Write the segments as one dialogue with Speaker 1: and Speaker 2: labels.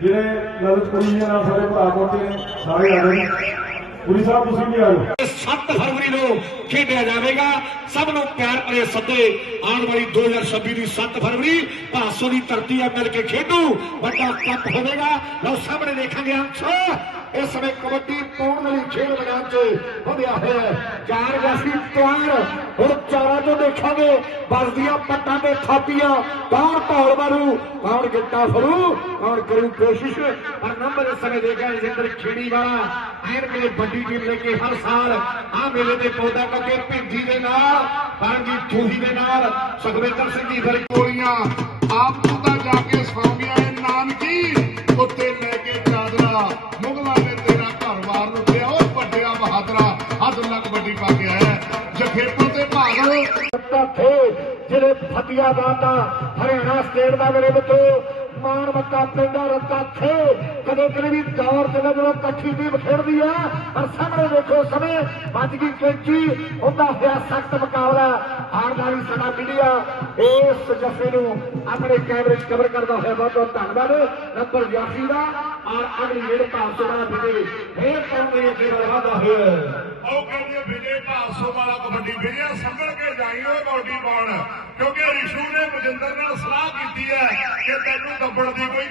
Speaker 1: ਜਿਹੜੇ ਲਲਿਤ ਪੁਰੀ ਜੀ ਨਾਲ ਸਾਡੇ ਭਰਾ ਪਹੁੰਚੇ ਨੇ ਸਾਰੇ ਆ ਗਏ ਪੁਰੀ ਸਾਹਿਬ, ਤੁਸੀਂ ਵੀ ਆ ਜਾਓ।
Speaker 2: 7 ਫਰਵਰੀ ਨੂੰ ਖੇਡਿਆ ਜਾਵੇਗਾ। ਸਭ ਨੂੰ ਪਿਆਰ ਭਰੇ ਸੱਦੇ ਆਉਣ ਵਾਲੀ 2026 ਦੀ 7 ਫਰਵਰੀ। ਭਾਸੋ ਦੀ ਧਰਤੀ ਆ ਮਿਲ ਕੇ ਖੇਡੂ। ਵੱਡਾ ਕੱਪ ਹੋਵੇਗਾ। ਲਓ, ਸਾਹਮਣੇ ਦੇਖਾਂਗੇ ਅੰਸ਼ੋ ਇਸ ਸਮੇਂ ਕਬੱਡੀ ਪਾਉਣ ਲਈ ਖੇਡ ਮੈਦਾਨ 'ਚ ਵਧਿਆ ਹੋਇਆ ਹੈ। ਚਾਰ ਜਾਸੀ ਤਿਆਰ। ਹੁਣ ਚਾਰਾਂ ਤੋਂ ਦੇਖਾਂਗੇ ਵੱਜਦੀਆਂ ਪੱਟਾਂ ਤੇ ਥਾਪੀਆਂ। ਕੌਣ ਧੌਲ ਮਾਰੂ? ਕੌਣ ਗਿੱਟਾ ਫੜੂ? ਕੌਣ ਕਰੂ ਕੋਸ਼ਿਸ਼? ਪਰ ਨੰਬਰ ਇਸ ਸਮੇਂ ਦੇਖਿਆ ਜਿੰਦਰ ਖੇੜੀ ਵਾਲਾ ਐਨ ਕੇ ਵੱਡੀ ਟੀਮ ਲੈ ਕੇ ਹਰ ਸਾਲ ਆ ਮੇਲੇ ਦੇ ਪੌਦਾ ਕਰਕੇ ਭਿੰਦੀ ਦੇ ਨਾਲ ਪਰਮਜੀਤ ਥੂਹੀ ਦੇ ਨਾਲ, ਸੁਖਵਿੰਦਰ ਸਿੰਘ ਜੀ ਫਿਰ
Speaker 3: ਗੋਲੀਆਂ। ਆਪ ਤਾਂ ਜਾ ਕੇ ਸੌ ਗਿਆ ਏ ਨਾਨਕੀ, ਉੱਤੇ ਲੈ ਕੇ ਚਾਦਰਾ, ਮੁਗਲਾਂ ਹੱਦ ਲੱਗ ਵੱਡੀ ਪਾ ਕੇ ਆਇਆ ਜਖੇਪਾਂ ਤੇ ਭਾਗਲ
Speaker 2: ਸੱਤਾ ਜਿਹੜੇ ਫਤਿਆ ਦਾਤਾ ਹਰਿਆਣਾ ਸਟੇਟ ਦਾ ਮੇਰੇ ਮਿੱਤਰੋ ਮਾਣ ਮੱਕਾ ਪਿੰਡਾ ਰੱਤਾ ਥੇ ਕਦੇ ਕਦੇ ਵੀ ਦੌਰ ਤੇ ਜਦੋਂ ਇਕੱਠੀ ਟੀਮ ਖੇਡਦੀ ਆ, ਪਰ ਸਾਹਮਣੇ ਦੇਖੋ ਸਮੇਂ, ਵੱਜ ਗਈ ਕੈਂਚੀ ਹੁੰਦਾ ਹੋਇਆ ਸਖਤ ਮੁਕਾਬਲਾ। ਹਾਰਦਾਰੀ ਸਾਡਾ ਮੀਡੀਆ ਇਸ ਜੱਫੇ ਨੂੰ ਆਪਣੇ ਕੈਮਰੇ 'ਚ ਕਵਰ ਕਰਦਾ ਹੋਇਆ ਬਹੁਤ ਬਹੁਤ ਧੰਨਵਾਦ। ਨੰਬਰ 82 ਦਾ ਔਰ ਅਗਲੀ ਜਿਹੜੇ ਭਾਸੋ ਦਾ ਵਿਜੇ ਫੇਰ ਪਾਉਂਦੇ ਅੱਗੇ ਹੋਇਆ?
Speaker 3: ਉਹ ਕਹਿੰਦੇ ਵਿਜੇ ਭਾਸੋ ਵਾਲਾ ਕਬੱਡੀ ਵਿਜੇ ਸੰਭਲ ਕੇ ਜਾਈ, ਉਹ ਕਬੱਡੀ ਪਾਉਣ ਕਿਉਂਕਿ ਰਿਸ਼ੂ ਨੇ ਮਜਿੰਦਰ ਨਾਲ ਸਲਾਹ ਕੀਤੀ ਹੈ ਕਿ ਤੈਨੂੰ ਦੱਬਣ ਦੀ ਕੋਈ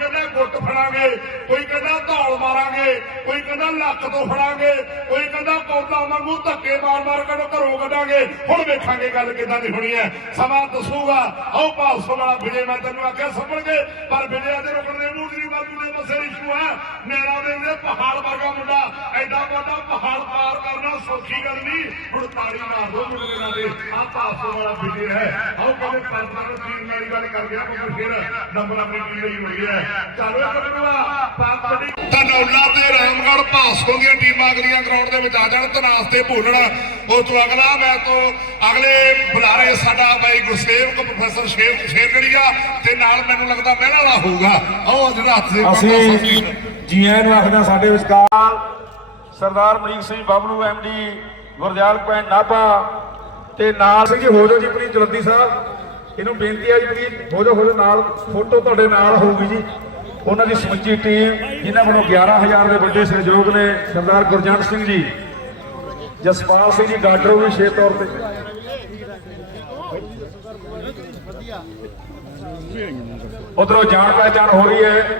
Speaker 3: ਕਹਿੰਦਾ ਕੋਈ ਕਹਿੰਦਾ ਧੌਲ ਮਾਰਾਂਗੇ, ਕੋਈ ਕਹਿੰਦਾ ਲੱਕ ਤੋਂ ਫੜਾਂਗੇ, ਕੋਈ ਕਹਿੰਦਾ ਕੌਦਾ ਵਾਂਗੂ ਧੱਕੇ ਮਾਰ ਮਾਰ ਕੇ ਘਰੋਂ ਕੱਢਾਂਗੇ। ਹੁਣ ਵੇਖਾਂਗੇ ਗੱਲ ਕਿਦਾਂ ਦੀ ਹੋਣੀ ਹੈ। ਸਮਾਂ ਦੱਸੂਗਾ। ਆਓ ਭਾਸੋ ਵਾਲਾ ਵਿਜੇ, ਮੈਂ ਤੈਨੂੰ ਆਖਿਆ ਸੰਭਲ ਕੇ ਪਰ ਵਿਜੇ ਦੇ ਰੁਕਣ ਦੇ ਮੂੰਹ ਦੀ ਬਾਜੂ ਦੇ ਮਸੇ ਰਿਸ਼ੂ ਹੈ। ਮੇਰਾ ਦੇ ਪਹਾੜ ਵਰਗਾ ਮੁੰਡਾ, ਐਡਾ ਵੱਡਾ ਪਹਾੜ ਪਾਰ ਕਰਨਾ ਸੌਖੀ ਗੱਲ ਨਹੀਂ? ਹੁਣ ਤਾੜੀ ਮਾਰ ਦੋ ਮੁੰਡੇ ਦੇ ਆ ਭਾਸੋ ਵਾਲਾ ਵਿਜੇ ਹੈ। ਆਓ ਕਹਿੰਦੇ ਪੰਜ ਨੰਬਰ ਟੀਮ ਨਾਲ ਗੱਲ ਕਰ ਗਿਆ ਕਿਉਂਕਿ ਫਿਰ ਨੰਬਰ ਆਪਣੀ ਟੀਮ ਲਈ ਹੋਈ ਹੈ। ਚਲੋ ਇਹ ਕਰੂਗਾ ਪਾਪ ਕਬੱਡੀ ਧਨੌਲਾ ਤੇ ਰਾਮਗੜ੍ਹ ਭਾਸੋ ਦੀਆਂ ਟੀਮਾਂ ਅਗਲੀਆਂ ਗਰਾਊਂਡ ਦੇ ਵਿੱਚ ਆ ਜਾਣ ਤਨਾਸ ਤੇ ਭੁੱਲਣ। ਉਹ ਤੋਂ ਅਗਲਾ ਮੈਂ ਤੋਂ ਅਗਲੇ ਬੁਲਾਰੇ ਸਾਡਾ ਬਾਈ ਗੁਰਸੇਵਕ ਪ੍ਰੋਫੈਸਰ ਸ਼ੇਰ ਸ਼ੇਰਗੜੀਆ ਤੇ ਨਾਲ ਮੈਨੂੰ ਲੱਗਦਾ ਮਹਿਲਾ ਵਾਲਾ ਹੋਊਗਾ। ਉਹ ਜਿਹੜਾ ਹੱਥ ਦੇ
Speaker 1: ਅਸੀਂ ਜੀ ਆਇਆਂ ਨੂੰ ਆਖਦਾ ਸਾਡੇ ਵਿਚਕਾਰ ਸਰਦਾਰ ਮਰੀਕ ਸਿੰਘ ਬਬਲੂ ਐਮਡੀ ਗੁਰਦਿਆਲ ਪਿੰਡ ਨਾਭਾ ਤੇ ਨਾਲ ਸਿੰਘ ਜੀ, ਹੋ ਜਾਓ ਜੀ ਪਲੀਜ਼ ਜਲਦੀ ਸਾਹਿਬ। ਇਹਨੂੰ ਬੇਨਤੀ ਹੈ ਜੀ ਪਲੀਜ਼ ਹੋ ਜਾਓ ਹੋ ਜਾਓ, ਨਾਲ ਫੋਟੋ ਤੁਹਾਡੇ ਨਾਲ ਹੋਊਗੀ ਜੀ। ਉਹਨਾਂ ਦੀ ਸਮੁੱਚੀ ਟੀਮ, ਜਿਨ੍ਹਾਂ ਵੱਲੋਂ 11000 ਦੇ ਵੱਡੇ ਸਹਿਯੋਗ ਨੇ, ਸਰਦਾਰ ਗੁਰਜੰਟ ਸਿੰਘ ਜੀ। ਜਸਪਾਲ ਸਿੰਘ ਜੀ ਗਾਡਰੋ ਵੀ ਸ਼ੇਰ ਤੌਰ ਤੇ। ਉਧਰੋਂ ਜਾਣ ਪਹਿਚਾਣ ਹੋ ਰਹੀ ਹੈ।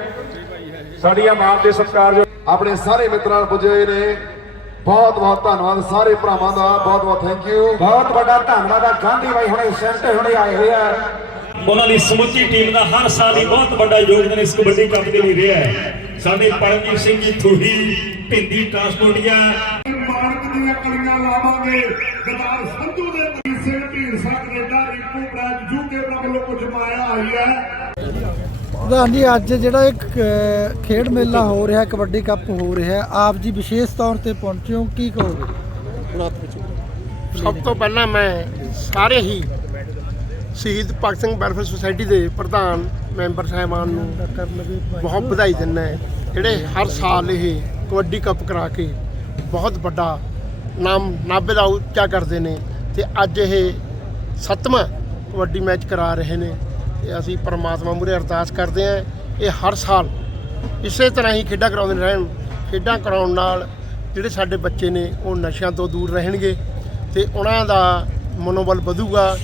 Speaker 1: ਸਾਡੀਆਂ ਮਾਨ ਦੇ ਸਤਿਕਾਰ ਜੋ
Speaker 4: ਆਪਣੇ ਸਾਰੇ ਮਿੱਤਰਾਂ ਨੂੰ ਪੁੱਜੇ ਹੋਏ ਨੇ। ਬਹੁਤ ਬਹੁਤ ਧੰਨਵਾਦ ਸਾਰੇ ਭਰਾਵਾਂ ਦਾ ਬਹੁਤ ਬਹੁਤ ਥੈਂਕ ਯੂ
Speaker 1: ਬਹੁਤ ਵੱਡਾ ਧੰਨਵਾਦ ਆ ਗਾਂਧੀ ਬਾਈ ਹੁਣੇ ਸੈਂਟਰ ਹੁਣੇ ਆਏ ਹੋਏ ਆ।
Speaker 5: ਉਹਨਾਂ ਦੀ ਸਮੁੱਚੀ ਟੀਮ ਦਾ ਹਰ ਸਾਲ ਹੀ ਬਹੁਤ ਵੱਡਾ ਯੋਗਦਾਨ ਇਸ ਕਬੱਡੀ ਕੱਪ ਦੇ ਲਈ ਰਿਹਾ ਹੈ। ਸਾਡੇ ਪਰਮਜੀਤ ਸਿੰਘ ਜੀ ਥੂਹੀ ਭਿੰਦੀ ਟਰਾਂਸਪੋਰਟੀਆ
Speaker 3: ਮਾਰਕ ਦੀਆਂ ਕਲੀਆਂ ਲਾਵਾਂਗੇ। ਗਦਾਰ ਸੰਧੂ ਦੇ Singh Dhindsa Canada Ripu branch UK ਵੱਲੋਂ ਕੁਝ ਮਾਇਆ ਆਈ ਹੈ।
Speaker 6: ਪ੍ਰਧਾਨ ਜੀ, ਅੱਜ ਜਿਹੜਾ ਇੱਕ ਖੇਡ ਮੇਲਾ ਹੋ ਰਿਹਾ, ਕਬੱਡੀ ਕੱਪ ਹੋ ਰਿਹਾ, ਆਪ ਜੀ ਵਿਸ਼ੇਸ਼ ਤੌਰ ਤੇ ਪਹੁੰਚੇ ਹੋ, ਕੀ ਕਹੋਗੇ?
Speaker 7: ਸਭ ਤੋਂ ਪਹਿਲਾਂ ਮੈਂ ਸਾਰੇ ਹੀ ਸ਼ਹੀਦ ਭਗਤ ਸਿੰਘ ਵੈਲਫੇਅਰ ਸੁਸਾਇਟੀ ਦੇ ਪ੍ਰਧਾਨ ਮੈਂਬਰ ਸਾਹਿਬਾਨ ਨੂੰ
Speaker 6: ਕਰ
Speaker 7: ਬਹੁਤ ਵਧਾਈ ਦਿੰਦਾ ਜਿਹੜੇ ਹਰ ਸਾਲ ਇਹ ਕਬੱਡੀ ਕੱਪ ਕਰਾ ਕੇ ਬਹੁਤ ਵੱਡਾ ਨਾਮ ਨਾਭੇ ਦਾ ਉੱਚਾ ਕਰਦੇ ਨੇ ਤੇ ਅੱਜ ਇਹ ਸੱਤਵਾਂ ਕਬੱਡੀ ਮੈਚ ਕਰਾ ਰਹੇ ਨੇ। ਤੇ ਅਸੀਂ ਪਰਮਾਤਮਾ ਮੂਹਰੇ ਅਰਦਾਸ ਕਰਦੇ ਹਾਂ, ਇਹ ਹਰ ਸਾਲ ਇਸੇ ਤਰ੍ਹਾਂ ਹੀ ਖੇਡਾਂ ਕਰਾਉਂਦੇ ਰਹਿਣ, ਖੇਡਾਂ ਕਰਾਉਣ ਨਾਲ ਜਿਹੜੇ ਸਾਡੇ ਬੱਚੇ ਨੇ ਉਹ ਨਸ਼ਿਆਂ ਤੋਂ ਦੂਰ ਰਹਿਣਗੇ ਤੇ ਉਹਨਾਂ ਦਾ ਮਨੋਬਲ ਵਧੂਗਾ,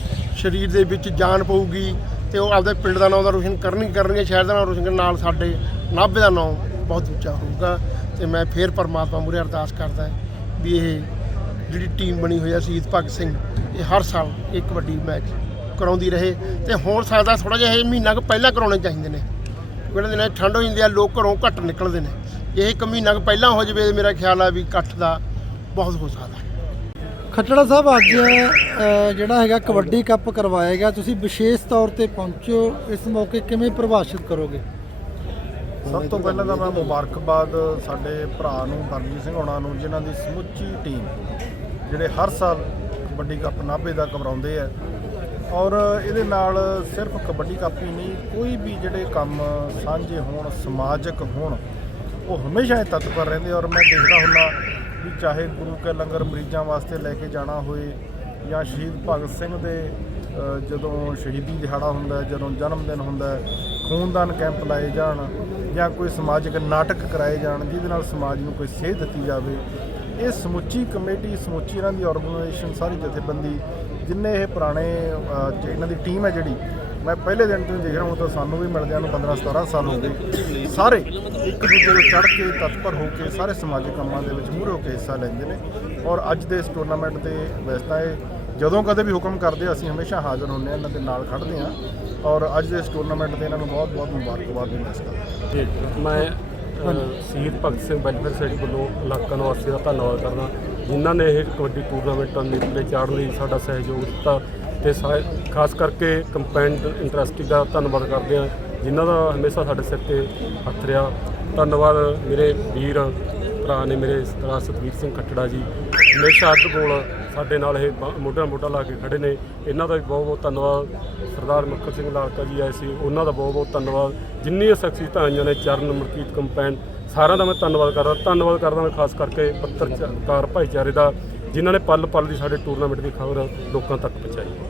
Speaker 7: ਸਰੀਰ ਦੇ ਵਿੱਚ ਜਾਨ ਪਊਗੀ ਤੇ ਉਹ ਆਪਦੇ ਪਿੰਡ ਦਾ ਨਾਮ ਦਾ ਰੋਸ਼ਨ ਕਰਨਗੇ ਕਰਨਗੇ, ਸ਼ਹਿਰ ਦਾ ਨਾਮ ਰੋਸ਼ਨ ਕਰਨ ਨਾਲ ਸਾਡੇ ਨਾਭੇ ਦਾ ਨਾਮ ਬਹੁਤ ਉੱਚਾ ਹੋਊਗਾ ਤੇ ਮੈਂ ਫੇਰ ਪਰਮਾਤਮਾ ਮੂਹਰੇ ਅਰਦਾਸ ਕਰਦਾ ਵੀ ਇਹ ਜਿਹੜੀ ਟੀਮ ਬਣੀ ਹੋਈ ਹੈ ਸ਼ਹੀਦ ਭਗਤ ਸਿੰਘ, ਇਹ ਹਰ ਸਾਲ ਇੱਕ ਕਬੱਡੀ ਮੈਚ ਕਰਾਉਂਦੀ ਰਹੇ ਤੇ ਹੁਣ ਸਕਦਾ ਥੋੜਾ ਜਿਹਾ ਇਹ ਮਹੀਨਾ ਕੁ ਪਹਿਲਾਂ ਕਰਾਉਣੇ ਚਾਹੀਦੇ ਨੇ। ਕਿਉਂਕਿ ਦਿਨਾਂ ਠੰਡ ਹੋ ਜਾਂਦੀ ਆ ਲੋਕ ਘਰੋਂ ਘੱਟ ਨਿਕਲਦੇ ਨੇ। ਇਹ ਇੱਕ ਮਹੀਨਾ ਕੁ ਪਹਿਲਾਂ ਹੋ ਜਾਵੇ ਮੇਰਾ ਖਿਆਲ ਆ ਵੀ ਇਕੱਠ ਦਾ ਬਹੁਤ ਹੋ ਸਕਦਾ।
Speaker 6: ਖੱਟੜਾ ਸਾਹਿਬ ਅੱਜ ਜਿਹੜਾ ਹੈਗਾ ਕਬੱਡੀ ਕੱਪ ਕਰਵਾਇਆ ਗਿਆ ਤੁਸੀਂ ਵਿਸ਼ੇਸ਼ ਤੌਰ ਤੇ ਪਹੁੰਚੋ ਇਸ ਮੌਕੇ ਕਿਵੇਂ ਪ੍ਰਭਾਸ਼ਿਤ ਕਰੋਗੇ?
Speaker 8: ਸਭ ਤੋਂ ਪਹਿਲਾਂ ਤਾਂ ਮੈਂ ਮੁਬਾਰਕਬਾਦ ਸਾਡੇ ਭਰਾ ਨੂੰ ਪਰਮਜੀਤ ਸਿੰਘ ਹੋਣਾ ਨੂੰ ਜਿਨ੍ਹਾਂ ਦੀ ਸਮੁੱਚੀ ਟੀਮ ਜਿਹੜੇ ਹਰ ਸਾਲ ਕਬੱਡੀ ਕੱਪ ਨਾਭੇ ਦਾ ਕਰਾਉਂਦੇ ਆ ਔਰ ਇਹਦੇ ਨਾਲ ਸਿਰਫ ਕਬੱਡੀ ਕੱਪ ਹੀ ਨਹੀਂ, ਕੋਈ ਵੀ ਜਿਹੜੇ ਕੰਮ ਸਾਂਝੇ ਹੋਣ, ਸਮਾਜਿਕ ਹੋਣ, ਉਹ ਹਮੇਸ਼ਾ ਹੀ ਤਤਪਰ ਰਹਿੰਦੇ ਔਰ ਮੈਂ ਦੇਖਦਾ ਹੁੰਦਾ ਵੀ ਚਾਹੇ ਗੁਰੂ ਕੇ ਲੰਗਰ ਮਰੀਜ਼ਾਂ ਵਾਸਤੇ ਲੈ ਕੇ ਜਾਣਾ ਹੋਏ ਜਾਂ ਸ਼ਹੀਦ ਭਗਤ ਸਿੰਘ ਦੇ ਜਦੋਂ ਸ਼ਹੀਦੀ ਦਿਹਾੜਾ ਹੁੰਦਾ, ਜਦੋਂ ਜਨਮ ਦਿਨ ਹੁੰਦਾ, ਖੂਨਦਾਨ ਕੈਂਪ ਲਾਏ ਜਾਣ ਜਾਂ ਕੋਈ ਸਮਾਜਿਕ ਨਾਟਕ ਕਰਾਏ ਜਾਣ, ਜਿਹਦੇ ਨਾਲ ਸਮਾਜ ਨੂੰ ਕੋਈ ਸੇਧ ਦਿੱਤੀ ਜਾਵੇ, ਇਹ ਸਮੁੱਚੀ ਕਮੇਟੀ, ਸਮੁੱਚੀ ਇਹਨਾਂ ਦੀ ਆਰਗੇਨਾਈਜੇਸ਼ਨ ਸਾਰੀ ਜਥੇਬੰਦੀ ਜਿੰਨੇ ਇਹ ਪੁਰਾਣੇ ਇਹਨਾਂ ਦੀ ਟੀਮ ਹੈ ਜਿਹੜੀ, ਮੈਂ ਪਹਿਲੇ ਦਿਨ ਤੋਂ ਹੀ ਦੇਖ ਰਿਹਾ ਹਾਂ ਤਾਂ ਸਾਨੂੰ ਵੀ ਮਿਲਦਿਆਂ ਨੂੰ 15 17 ਸਾਲ ਹੋ ਗਏ। ਸਾਰੇ ਇੱਕ ਦੂਜੇ ਦੇ ਚੜ੍ਹ ਕੇ, ਤਤਪਰ ਹੋ ਕੇ, ਸਾਰੇ ਸਮਾਜਿਕ ਕੰਮਾਂ ਦੇ ਵਿੱਚ ਮੂਹਰੇ ਹੋ ਕੇ ਹਿੱਸਾ ਲੈਂਦੇ ਨੇ। ਔਰ ਅੱਜ ਦੇ ਇਸ ਟੂਰਨਾਮੈਂਟ ਤੇ ਵੈਸੇ ਤਾਂ ਇਹ ਜਦੋਂ ਕਦੇ ਵੀ ਹੁਕਮ ਕਰਦੇ, ਅਸੀਂ ਹਮੇਸ਼ਾ ਹਾਜ਼ਰ ਹੁੰਦੇ ਹਾਂ, ਇਹਨਾਂ ਦੇ ਨਾਲ ਖੜਦੇ ਹਾਂ। ਔਰ ਅੱਜ ਦੇ ਇਸ ਟੂਰਨਾਮੈਂਟ ਤੇ ਇਹਨਾਂ ਨੂੰ ਬਹੁਤ ਬਹੁਤ ਮੁਬਾਰਕਬਾਦ ਦਿੰਦਾ ਇਸ
Speaker 9: ਜੀ, ਮੈਂ ਸ਼ਹੀਦ ਭਗਤ ਸਿੰਘ ਵੈਲਫੇਅਰ ਸੋਸਾਇਟੀ ਵੱਲੋਂ ਇਲਾਕਾ ਨਿਵਾਸੀਆਂ ਦਾ ਧੰਨਵਾਦ ਕਰਦਾ। ਜਿਨ੍ਹਾਂ ਨੇ ਇਹ ਕਬੱਡੀ ਟੂਰਨਾਮੈਂਟਾਂ ਨਿਪਲੇ ਚਾੜਨ ਲਈ ਸਾਡਾ ਸਹਿਯੋਗ ਦਿੱਤਾ ਤੇ ਸਾ- ਖਾਸ ਕਰਕੇ ਕੰਪੈਂਡ ਇੰਡਸਟਰੀ ਦਾ ਧੰਨਵਾਦ ਕਰਦੇ ਹਾਂ, ਜਿਨ੍ਹਾਂ ਦਾ ਹਮੇਸ਼ਾ ਸਾਡੇ ਸਿਰ ਤੇ ਹੱਥ ਰਿਹਾ। ਧੰਨਵਾਦ ਮੇਰੇ ਵੀਰ, ਭਰਾ ਨੇ ਮੇਰੇ ਸਰਦਾਰ ਸਤਵੀਰ ਸਿੰਘ ਖੱਟੜਾ ਜੀ। ਹਮੇਸ਼ਾ ਅੱਧ ਕੋਲ ਸਾਡੇ ਨਾਲ ਇਹ ਬ- ਮੋਢੇ ਮੋਢਾ ਲਾ ਕੇ ਖੜੇ ਨੇ। ਇਹਨਾਂ ਦਾ ਵੀ ਬਹੁਤ ਬਹੁਤ ਧੰਨਵਾਦ। ਸਰਦਾਰ ਮੱਖਣ ਸਿੰਘ ਲਾਲਕਾ ਜੀ ਆਏ ਸੀ, ਉਹਨਾਂ ਦਾ ਬਹੁਤ ਬਹੁਤ ਧੰਨਵਾਦ। ਜਿੰਨੀਆਂ ਸ਼ਖਸੀਅਤਾਂ ਆਈਆਂ ਨੇ ਚਰਨ, ਮਲਕੀਤ ਕੰਪੈਨ ਸਾਰਿਆਂ ਦਾ ਮੈਂ ਧੰਨਵਾਦ ਕਰਦਾ। ਧੰਨਵਾਦ ਕਰਦਾ ਮੈਂ ਖਾਸ ਕਰਕੇ ਪੱਤਰਕਾਰ ਭਾਈਚਾਰੇ ਦਾ, ਜਿਨ੍ਹਾਂ ਨੇ ਪਲ ਪਲ ਦੀ ਸਾਡੇ ਟੂਰਨਾਮੈਂਟ ਦੀ ਖਬਰ ਲੋਕਾਂ ਤੱਕ ਪਹੁੰਚਾਈ।